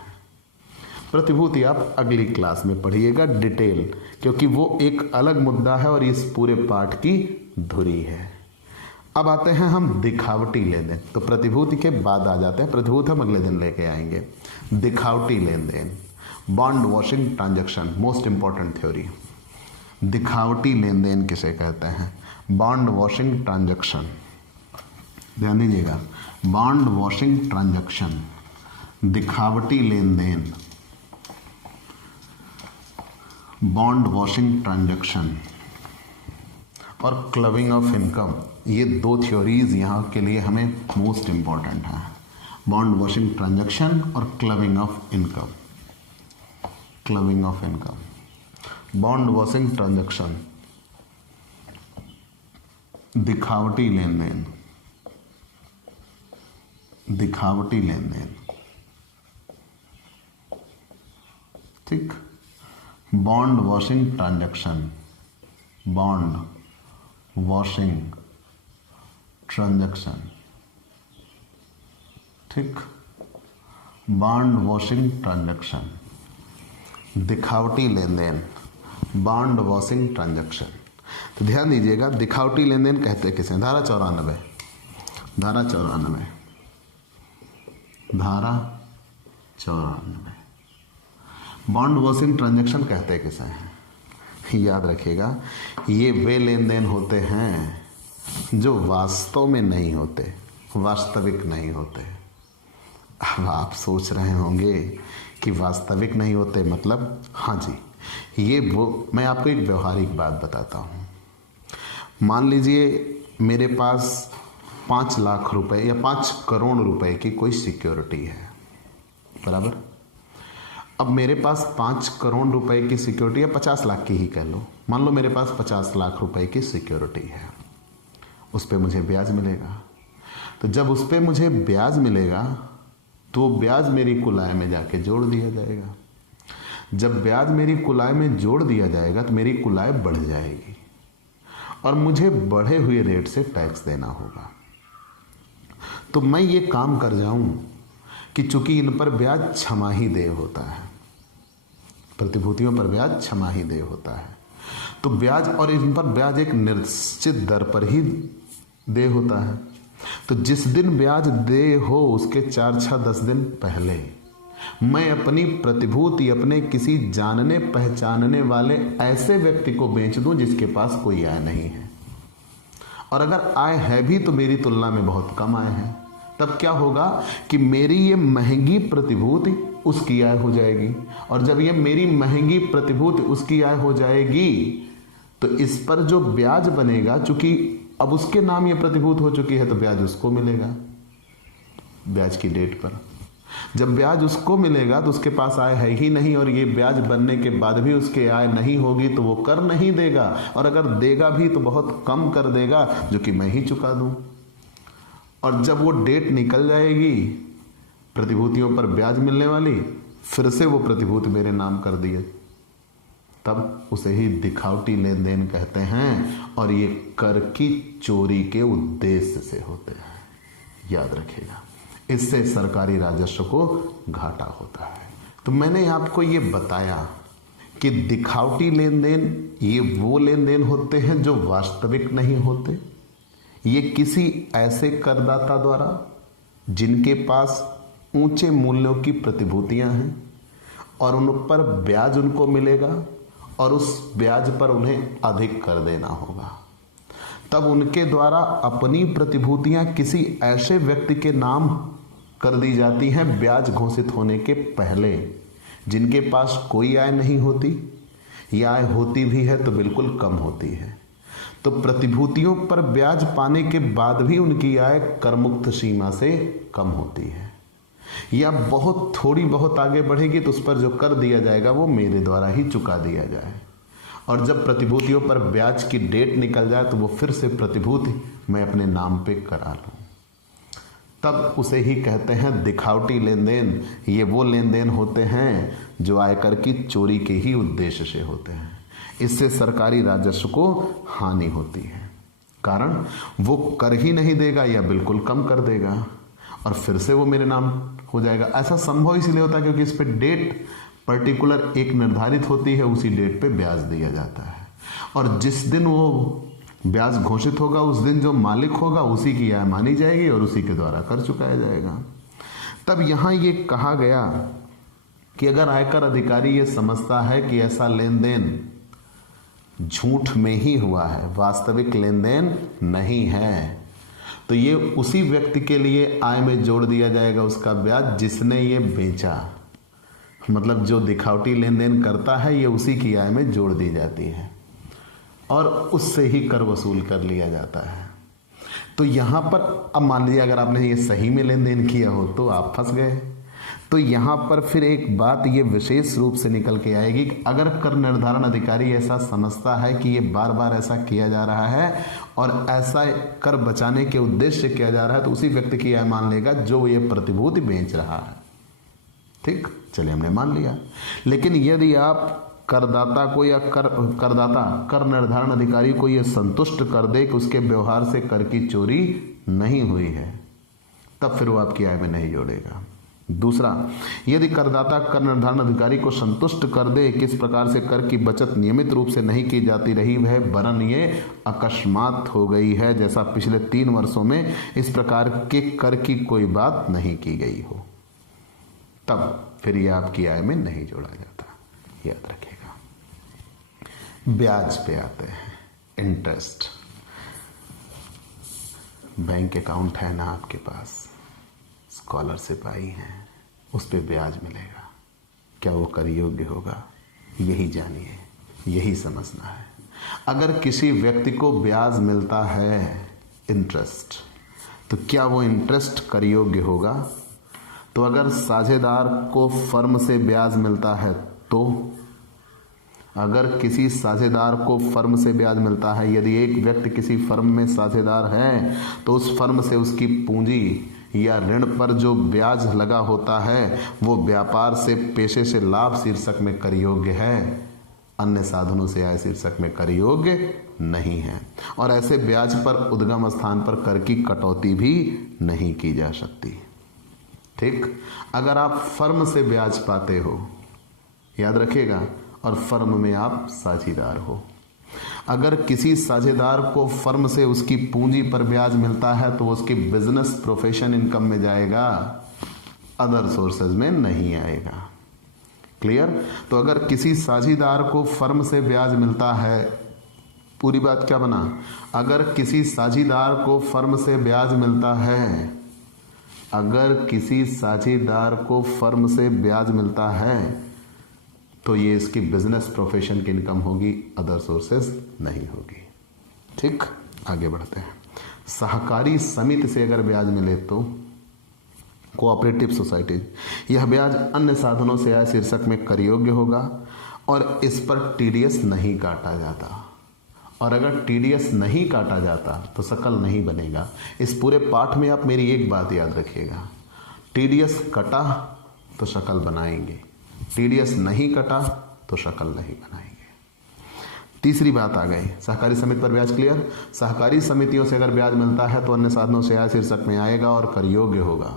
प्रतिभूति आप अगली क्लास में पढ़िएगा डिटेल, क्योंकि वो एक अलग मुद्दा है और इस पूरे पाठ की धुरी है। अब आते हैं हम दिखावटी लेन देन। तो प्रतिभूति के बाद आ जाते हैं, प्रतिभूति हम अगले दिन लेके आएंगे। दिखावटी लेन देन, bond washing transaction, most important theory. दिखावटी लेन देन किसे कहते हैं? Bond washing transaction. ध्यान दीजिएगा, बॉन्ड वॉशिंग ट्रांजैक्शन, दिखावटी लेन देन, बॉन्ड वॉशिंग ट्रांजैक्शन और क्लबिंग ऑफ इनकम, ये दो थ्योरीज यहाँ के लिए हमें मोस्ट इंपॉर्टेंट है। बॉन्ड वॉशिंग ट्रांजैक्शन और clubbing of income. Clubbing of income, bond washing transaction, दिखावटी लेन देन, दिखावटी लेन देन, ठीक। Bond washing transaction, bond washing transaction, ठीक। बॉन्ड वॉशिंग ट्रांजैक्शन, दिखावटी लेन देन, बॉन्ड वॉशिंग ट्रांजैक्शन। तो ध्यान दीजिएगा, दिखावटी लेन देन कहते किसे? धारा 94, धारा 94, धारा 94। बॉन्ड वॉशिंग ट्रांजैक्शन कहते किसे हैं? याद रखिएगा, ये वे लेन देन होते हैं जो वास्तव में नहीं होते, वास्तविक नहीं होते। अब आप सोच रहे होंगे कि वास्तविक नहीं होते मतलब? हाँ जी, ये वो, मैं आपको एक व्यवहारिक बात बताता हूँ। मान लीजिए मेरे पास 5 लाख रुपए या 5 करोड़ रुपए की कोई सिक्योरिटी है, बराबर। अब मेरे पास 5 करोड़ रुपए की सिक्योरिटी या 50 लाख की ही कह लो, मान लो मेरे पास 50 लाख रुपए की सिक्योरिटी है, उस पर मुझे ब्याज मिलेगा। तो जब उस पर मुझे ब्याज मिलेगा तो ब्याज मेरी कुल आय में जाके जोड़ दिया जाएगा। जब ब्याज मेरी कुल आय में जोड़ दिया जाएगा तो मेरी कुल आय बढ़ जाएगी और मुझे बढ़े हुए रेट से टैक्स देना होगा। तो मैं ये काम कर जाऊं कि चूंकि इन पर ब्याज छमाही देय होता है, प्रतिभूतियों पर ब्याज छमाही देय होता है, तो ब्याज और इन पर ब्याज एक निश्चित दर पर ही देय होता है। तो जिस दिन ब्याज देय हो उसके 4, 6, 10 दिन पहले मैं अपनी प्रतिभूति अपने किसी जानने पहचानने वाले ऐसे व्यक्ति को बेच दूं जिसके पास कोई आय नहीं है, और अगर आय है भी तो मेरी तुलना में बहुत कम आय है। तब क्या होगा कि मेरी ये महंगी प्रतिभूति उसकी आय हो जाएगी, और जब ये मेरी महंगी प्रतिभूति उसकी आय हो जाएगी तो इस पर जो ब्याज बनेगा, चूंकि अब उसके नाम ये प्रतिभूति हो चुकी है तो ब्याज उसको मिलेगा ब्याज की डेट पर। जब ब्याज उसको मिलेगा तो उसके पास आय है ही नहीं, और ये ब्याज बनने के बाद भी उसके आय नहीं होगी तो वो कर नहीं देगा, और अगर देगा भी तो बहुत कम कर देगा जो कि मैं ही चुका दूं। और जब वो डेट निकल जाएगी प्रतिभूतियों पर ब्याज मिलने वाली, फिर से वो प्रतिभूति मेरे नाम कर दिए, तब उसे ही दिखावटी लेन देन कहते हैं, और ये कर की चोरी के उद्देश्य से होते हैं। याद रखिएगा, इससे सरकारी राजस्व को घाटा होता है। तो मैंने आपको ये बताया कि दिखावटी लेन देन ये वो लेन देन होते हैं जो वास्तविक नहीं होते। ये किसी ऐसे करदाता द्वारा जिनके पास ऊंचे मूल्यों की प्रतिभूतियां हैं और उन पर ब्याज उनको मिलेगा और उस ब्याज पर उन्हें अधिक कर देना होगा, तब उनके द्वारा अपनी प्रतिभूतियां किसी ऐसे व्यक्ति के नाम कर दी जाती हैं ब्याज घोषित होने के पहले, जिनके पास कोई आय नहीं होती, या आय होती भी है तो बिल्कुल कम होती है। तो प्रतिभूतियों पर ब्याज पाने के बाद भी उनकी आय करमुक्त सीमा से कम होती है, या बहुत थोड़ी बहुत आगे बढ़ेगी तो उस पर जो कर दिया जाएगा वो मेरे द्वारा ही चुका दिया जाए, और जब प्रतिभूतियों पर ब्याज की डेट निकल जाए तो वो फिर से प्रतिभूति मैं अपने नाम पे करा लूं, तब उसे ही कहते हैं दिखावटी लेन देन। ये वो लेन देन होते हैं जो आयकर की चोरी के ही उद्देश्य से होते हैं। इससे सरकारी राजस्व को हानि होती है। कारण वो कर ही नहीं देगा या बिल्कुल कम कर देगा और फिर से वो मेरे नाम हो जाएगा। ऐसा संभव इसलिए होता है क्योंकि इस पे डेट पर्टिकुलर एक निर्धारित होती है, उसी डेट पे ब्याज दिया जाता है और जिस दिन वो ब्याज घोषित होगा उस दिन जो मालिक होगा उसी की आय मानी जाएगी और उसी के द्वारा कर चुकाया जाएगा। तब यहां ये कहा गया कि अगर आयकर अधिकारी ये समझता है कि ऐसा लेन देन झूठ में ही हुआ है, वास्तविक लेन देन नहीं है, तो ये उसी व्यक्ति के लिए आय में जोड़ दिया जाएगा उसका ब्याज जिसने ये बेचा। मतलब जो दिखावटी लेन देन करता है ये उसी की आय में जोड़ दी जाती है और उससे ही कर वसूल कर लिया जाता है। तो यहां पर अब मान लीजिए अगर आपने ये सही में लेन देन किया हो तो आप फंस गए। तो यहां पर फिर एक बात ये विशेष रूप से निकल के आएगी कि अगर कर निर्धारण अधिकारी ऐसा समझता है कि ये बार बार ऐसा किया जा रहा है और ऐसा कर बचाने के उद्देश्य से किया जा रहा है तो उसी व्यक्ति की आय मान लेगा जो ये प्रतिभूति बेच रहा है। ठीक, चलिए हमने मान लिया। लेकिन यदि आप करदाता को या कर निर्धारण अधिकारी को यह संतुष्ट कर दे कि उसके व्यवहार से कर की चोरी नहीं हुई है, तब फिर वो आपकी आय में नहीं जोड़ेगा। दूसरा, यदि करदाता कर निर्धारण अधिकारी को संतुष्ट कर दे कि इस प्रकार से कर की बचत नियमित रूप से नहीं की जाती रही है वरन ये अकस्मात हो गई है, जैसा पिछले 3 वर्षों में इस प्रकार के कर की कोई बात नहीं की गई हो, तब फिर ये आपकी आय में नहीं जोड़ा जाता। याद रखिएगा। ब्याज पे आते हैं, इंटरेस्ट। बैंक अकाउंट है ना आपके पास, स्कॉलरशिप आई है, उस पे ब्याज मिलेगा, क्या वो कर योग्य होगा? यही जानिए, यही समझना है। अगर किसी व्यक्ति को ब्याज मिलता है इंटरेस्ट, तो क्या वो इंटरेस्ट कर योग्य होगा? तो अगर साझेदार को फर्म से ब्याज मिलता है तो अगर किसी साझेदार को फर्म से ब्याज मिलता है, यदि एक व्यक्ति किसी फर्म में साझेदार है तो उस फर्म से उसकी पूंजी या ऋण पर जो ब्याज लगा होता है वो व्यापार से पेशे से लाभ शीर्षक में कर योग्य है, अन्य साधनों से आय शीर्षक में कर योग्य नहीं है। और ऐसे ब्याज पर उद्गम स्थान पर कर की कटौती भी नहीं की जा सकती। ठीक, अगर आप फर्म से ब्याज पाते हो, याद रखिएगा, और फर्म में आप साझेदार हो, अगर किसी साझेदार को फर्म से उसकी पूंजी पर ब्याज मिलता है तो उसकी बिजनेस प्रोफेशन इनकम में जाएगा, अदर सोर्सेज में नहीं आएगा। क्लियर? तो अगर किसी साझेदार को फर्म से ब्याज मिलता है, पूरी बात क्या बना? अगर किसी साझेदार को फर्म से ब्याज मिलता है, अगर किसी साझेदार को फर्म से ब्याज मिलता है तो ये इसकी बिजनेस प्रोफेशन की इनकम होगी, अदर सोर्सेज नहीं होगी। ठीक, आगे बढ़ते हैं। सहकारी समिति से अगर ब्याज मिले तो कोऑपरेटिव सोसाइटी, यह ब्याज अन्य साधनों से आय शीर्षक में कर योग्य होगा और इस पर टीडीएस नहीं काटा जाता। और अगर टीडीएस नहीं काटा जाता तो शकल नहीं बनेगा। इस पूरे पाठ में आप मेरी एक बात याद रखिएगा, टीडीएस कटा तो शकल बनाएंगे, टीडीएस नहीं कटा तो शकल नहीं बनाएंगे। तीसरी बात आ गई, सहकारी समिति पर ब्याज। क्लियर? सहकारी समितियों से अगर ब्याज मिलता है तो अन्य साधनों से आय शीर्षक में आएगा और कर योग्य होगा।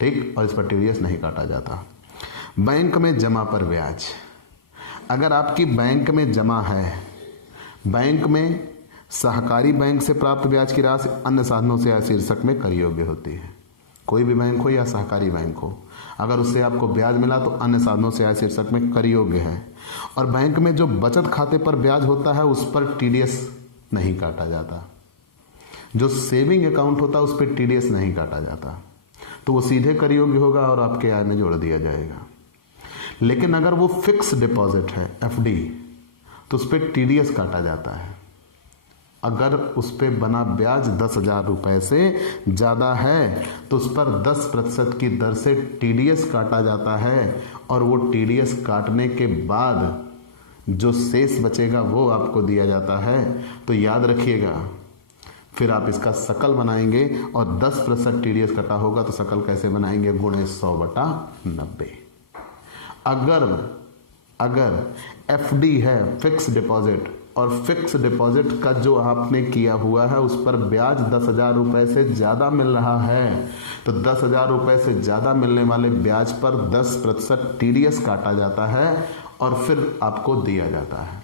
ठीक, और इस पर टीडीएस नहीं काटा जाता। बैंक में जमा पर ब्याज, अगर आपकी बैंक में जमा है, बैंक में सहकारी बैंक से प्राप्त ब्याज की राशि अन्य साधनों से आय शीर्षक में कर योग्य होती है। कोई भी बैंक हो या सहकारी बैंक हो, अगर उससे आपको ब्याज मिला तो अन्य साधनों से आय शीर्षक में कर योग्य है। और बैंक में जो बचत खाते पर ब्याज होता है उस पर टीडीएस नहीं काटा जाता। जो सेविंग अकाउंट होता है उस पर टीडीएस नहीं काटा जाता, तो वो सीधे कर योग्य होगा और आपके आय में जोड़ दिया जाएगा। लेकिन अगर वो फिक्स डिपॉजिट है, एफडी, तो उस पर टीडीएस काटा जाता है। अगर उस पर बना ब्याज 10,000 रुपए से ज़्यादा है तो उस पर 10% की दर से टीडीएस काटा जाता है और वो टीडीएस काटने के बाद जो शेष बचेगा वो आपको दिया जाता है। तो याद रखिएगा, फिर आप इसका शकल बनाएंगे और 10% टीडीएस कटा होगा तो शकल कैसे बनाएंगे? गुणे 100/90। अगर एफडी है, फिक्स डिपॉजिट, और फिक्स डिपॉजिट का जो आपने किया हुआ है उस पर ब्याज 10,000 रुपये से ज़्यादा मिल रहा है, तो 10,000 रुपये से ज़्यादा मिलने वाले ब्याज पर 10% TDS काटा जाता है और फिर आपको दिया जाता है।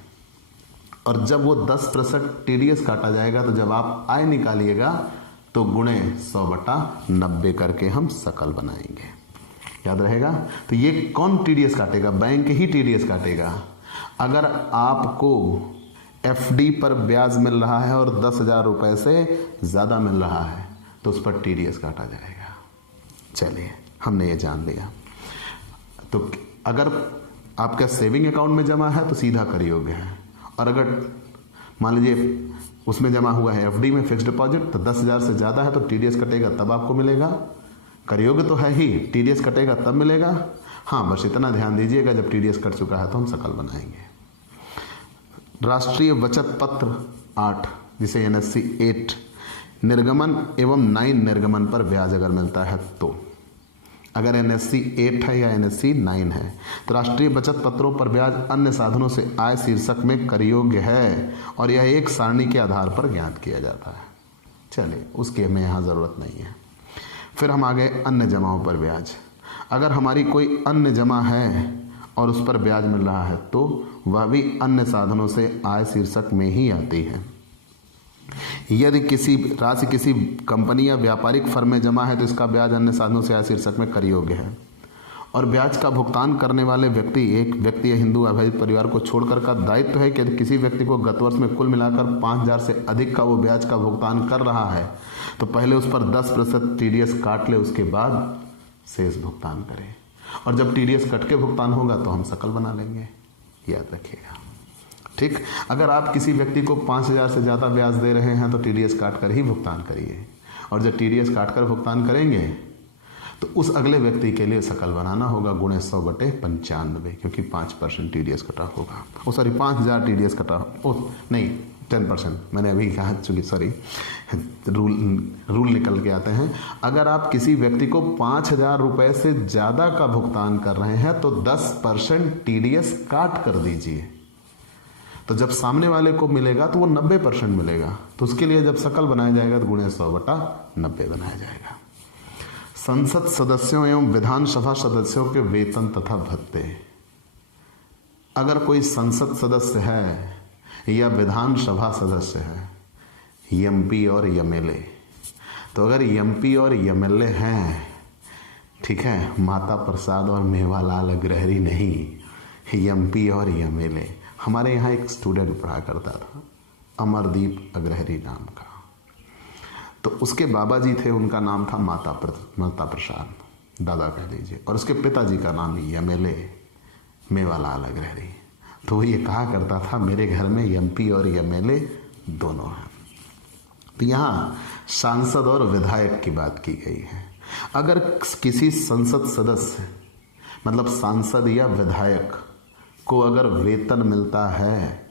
और जब वो 10% TDS काटा जाएगा तो जब आप आय निकालिएगा तो गुणे 100/90 करके हम सकल बनाएंगे। याद रहेगा? तो ये कौन TDS काटेगा? बैंक ही TDS काटेगा। अगर आपको FD पर ब्याज मिल रहा है और 10,000 रुपये से ज़्यादा मिल रहा है तो उस पर TDS काटा जाएगा। चलिए, हमने ये जान लिया। तो अगर आपका सेविंग अकाउंट में जमा है तो सीधा कर योग्य है, और अगर मान लीजिए उसमें जमा हुआ है FD में फिक्स डिपॉजिट तो 10,000 से ज़्यादा है तो TDS कटेगा तब आपको मिलेगा। कर योग्य तो है ही, TDS कटेगा तब मिलेगा। हाँ, बस इतना ध्यान दीजिएगा, जब TDS कट चुका है तो हम सकल बनाएंगे। राष्ट्रीय बचत पत्र 8 जिसे NSC 8 निर्गमन एवं 9 निर्गमन पर ब्याज अगर मिलता है तो, अगर NSC 8 है या NSC 9 है तो राष्ट्रीय बचत पत्रों पर ब्याज अन्य साधनों से आय शीर्षक में कर योग्य है और यह एक सारणी के आधार पर ज्ञात किया जाता है। चलिए, उसकी हमें यहाँ ज़रूरत नहीं है। फिर हम आ गए अन्य जमाओं पर ब्याज। अगर हमारी कोई अन्य जमा है और उस पर ब्याज मिल रहा है तो वह भी अन्य साधनों से आय शीर्षक में ही आती है। यदि किसी राशि किसी कंपनी या व्यापारिक फर्म में जमा है तो इसका ब्याज अन्य साधनों से आय शीर्षक में कर योग्य है। और ब्याज का भुगतान करने वाले व्यक्ति एक व्यक्ति या हिंदू अवैध परिवार को छोड़कर का दायित्व है कि यदि किसी व्यक्ति को गत वर्ष में कुल मिलाकर 5,000 से अधिक का वो ब्याज का भुगतान कर रहा है तो पहले उस पर 10% TDS काट ले, उसके बाद शेष भुगतान करे। और जब TDS कट के भुगतान होगा तो हम सकल बना लेंगे। याद रखिएगा, ठीक। अगर आप किसी व्यक्ति को 5,000 से ज़्यादा ब्याज दे रहे हैं तो TDS काट कर ही भुगतान करिए, और जब TDS काट कर भुगतान करेंगे तो उस अगले व्यक्ति के लिए सकल बनाना होगा गुणे 100/95, क्योंकि 5% TDS कटा होगा। ओ सॉरी, 5,000 TDS कटा, ओ नहीं 10%, मैंने अभी कहा, चूँकि सॉरी रूल निकल के आते हैं। अगर आप किसी व्यक्ति को 5,000 रुपये से ज़्यादा का भुगतान कर रहे हैं तो 10% TDS काट कर दीजिए, तो जब सामने वाले को मिलेगा तो वो 90% मिलेगा। तो उसके लिए जब सकल बनाया जाएगा तो गुणे 100/90 बनाया जाएगा। संसद सदस्यों एवं विधानसभा सदस्यों के वेतन तथा भत्ते। अगर कोई संसद सदस्य है या विधानसभा सदस्य है, MP और MLA, तो अगर MP और MLA हैं, ठीक है, माता प्रसाद और मेवालाल अग्रहरी नहीं, MP और MLA। हमारे यहाँ एक स्टूडेंट पढ़ा करता था, अमरदीप अग्रहरी नाम का, तो उसके बाबा जी थे, उनका नाम था माता प्रसाद, दादा कह लीजिए, और उसके पिताजी का नाम MLA मेवालाल अग्रहरी। तो ये कहा करता था मेरे घर में MP और MLA दोनों हैं। तो यहाँ सांसद और विधायक की बात की गई है। अगर किसी संसद सदस्य मतलब सांसद या विधायक को अगर वेतन मिलता है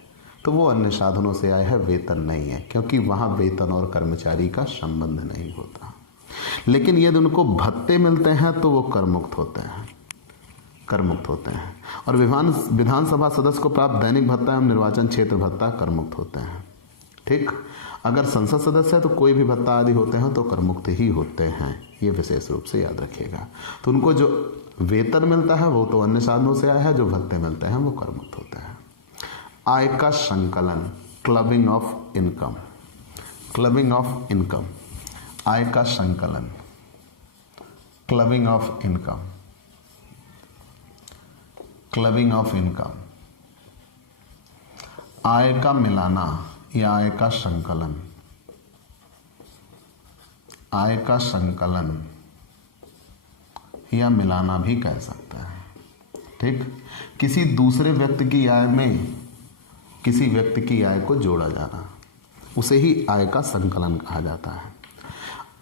तो वो अन्य साधनों से आया है, वेतन नहीं है, क्योंकि वहाँ वेतन और कर्मचारी का संबंध नहीं होता। लेकिन यदि उनको भत्ते मिलते हैं तो वो कर मुक्त होते हैं। और विधानसभा सदस्य को प्राप्त दैनिक भत्ता एवं निर्वाचन क्षेत्र भत्ता कर मुक्त होते हैं, ठीक। अगर संसद सदस्य है तो कोई भी भत्ता आदि होते हैं तो कर मुक्त ही होते हैं, ये विशेष रूप से याद रखिएगा। तो उनको जो वेतन मिलता है वो तो अन्य साधनों से आया है, जो भत्ते मिलते हैं वो कर मुक्त होते हैं। आय का संकलन, क्लबिंग ऑफ इनकम, आय का संकलन, क्लबिंग ऑफ इनकम, आय का मिलाना या आय का संकलन या मिलाना भी कह सकते हैं, ठीक। किसी दूसरे व्यक्ति की आय में किसी व्यक्ति की आय को जोड़ा जाना, उसे ही आय का संकलन कहा जाता है।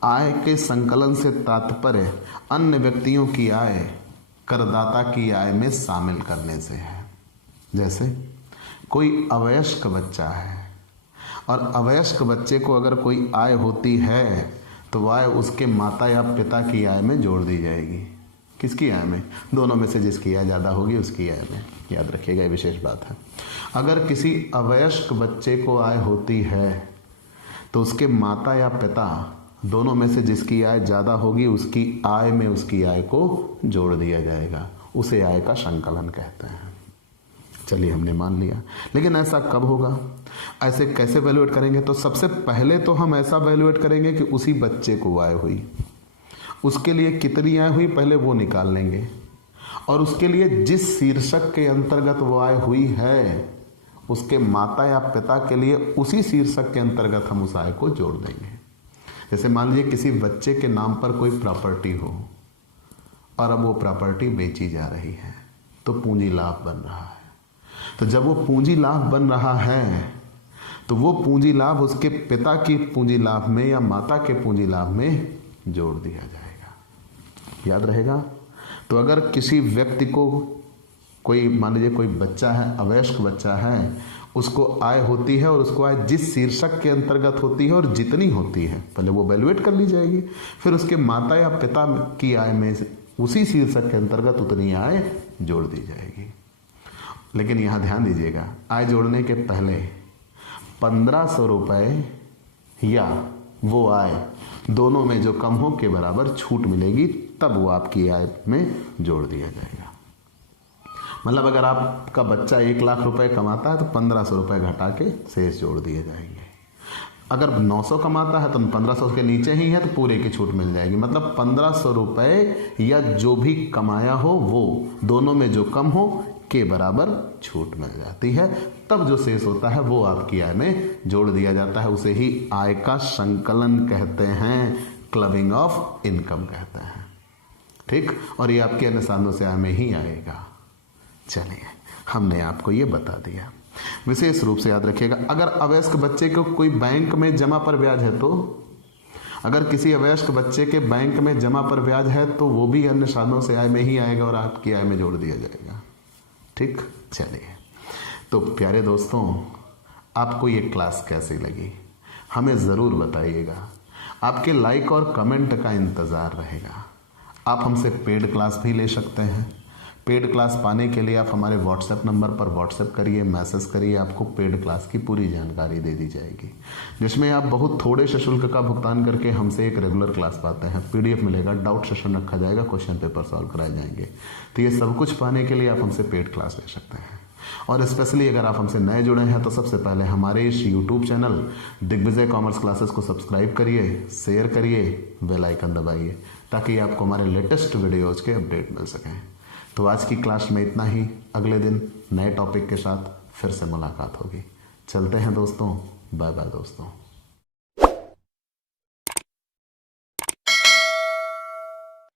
आय के संकलन से तात्पर्य अन्य व्यक्तियों की आय करदाता की आय में शामिल करने से है। जैसे कोई अवयस्क बच्चा है और अवयस्क बच्चे को अगर कोई आय होती है तो वह आय उसके माता या पिता की आय में जोड़ दी जाएगी, किसकी आय में? दोनों में से जिसकी आय ज़्यादा होगी उसकी आय में। याद रखिएगा, ये विशेष बात है। अगर किसी अवयस्क बच्चे को आय होती है तो उसके माता या पिता दोनों में से जिसकी आय ज़्यादा होगी उसकी आय में उसकी आय को जोड़ दिया जाएगा। उसे आय का संकलन कहते हैं। चलिए, हमने मान लिया। लेकिन ऐसा कब होगा? ऐसे कैसे वैल्यूएट करेंगे? तो सबसे पहले तो हम ऐसा वैल्यूएट करेंगे कि उसी बच्चे को आय हुई, उसके लिए कितनी आय हुई पहले वो निकाल लेंगे, और उसके लिए जिस शीर्षक के अंतर्गत वो आय हुई है उसके माता या पिता के लिए उसी शीर्षक के अंतर्गत हम उस आय को जोड़ देंगे। जैसे मान लीजिए किसी बच्चे के नाम पर कोई प्रॉपर्टी हो और अब वो प्रॉपर्टी बेची जा रही है, तो पूंजी लाभ बन रहा है। तो जब वो पूंजी लाभ बन रहा है तो वो पूंजी लाभ उसके पिता की पूंजी लाभ में या माता के पूंजी लाभ में जोड़ दिया जाएगा। याद रहेगा? तो अगर किसी व्यक्ति को कोई, मान लीजिए कोई बच्चा है, अवयस्क बच्चा है, उसको आय होती है और उसको आय जिस शीर्षक के अंतर्गत होती है और जितनी होती है पहले वो वैल्यूएट कर ली जाएगी, फिर उसके माता या पिता की आय में उसी शीर्षक के अंतर्गत उतनी आय जोड़ दी जाएगी। लेकिन यहाँ ध्यान दीजिएगा, आय जोड़ने के पहले 1500 रुपये या वो आय दोनों में जो कम हो के बराबर छूट मिलेगी, तब वो आपकी आय में जोड़ दिया जाएगा। मतलब अगर आपका बच्चा 1 लाख रुपए कमाता है तो 1500 रुपये घटा के शेष जोड़ दिए जाएंगे। अगर 900 कमाता है तो 1500 के नीचे ही है तो पूरे की छूट मिल जाएगी। मतलब 1500 रुपये या जो भी कमाया हो वो दोनों में जो कम हो के बराबर छूट मिल जाती है, तब जो शेष होता है वो आपकी आय में जोड़ दिया जाता है। उसे ही आय का संकलन कहते हैं, क्लबिंग ऑफ इनकम कहते हैं। ठीक, और ये आपके अन्य साधनों से आय में ही आएगा। चलिए, हमने आपको ये बता दिया। विशेष रूप से याद रखिएगा, अगर अवयस्क बच्चे को कोई बैंक में जमा पर ब्याज है, तो अगर किसी अवयस्क बच्चे के बैंक में जमा पर ब्याज है तो वो भी अन्य साधनों से आय में ही आएगा और आपकी आय में जोड़ दिया जाएगा। ठीक, चलिए। तो प्यारे दोस्तों, आपको ये क्लास कैसी लगी हमें ज़रूर बताइएगा। आपके लाइक और कमेंट का इंतज़ार रहेगा। आप हमसे पेड क्लास भी ले सकते हैं। पेड क्लास पाने के लिए आप हमारे व्हाट्सएप नंबर पर व्हाट्सएप करिए, मैसेज करिए, आपको पेड क्लास की पूरी जानकारी दे दी जाएगी, जिसमें आप बहुत थोड़े से शुल्क का भुगतान करके हमसे एक रेगुलर क्लास पाते हैं। पीडीएफ मिलेगा, डाउट सेशन रखा जाएगा, क्वेश्चन पेपर सॉल्व कराए जाएंगे। तो ये सब कुछ पाने के लिए आप हमसे पेड क्लास ले सकते हैं। और स्पेशली अगर आप हमसे नए जुड़े हैं तो सबसे पहले हमारे इस YouTube channel Digvijay commerce classes को सब्सक्राइब करिए, शेयर करिए, बेल आइकन दबाइए, ताकि आपको हमारे लेटेस्ट वीडियोज़ के अपडेट मिल सकें। तो आज की क्लास में इतना ही। अगले दिन नए टॉपिक के साथ फिर से मुलाकात होगी। चलते हैं दोस्तों, बाय बाय दोस्तों।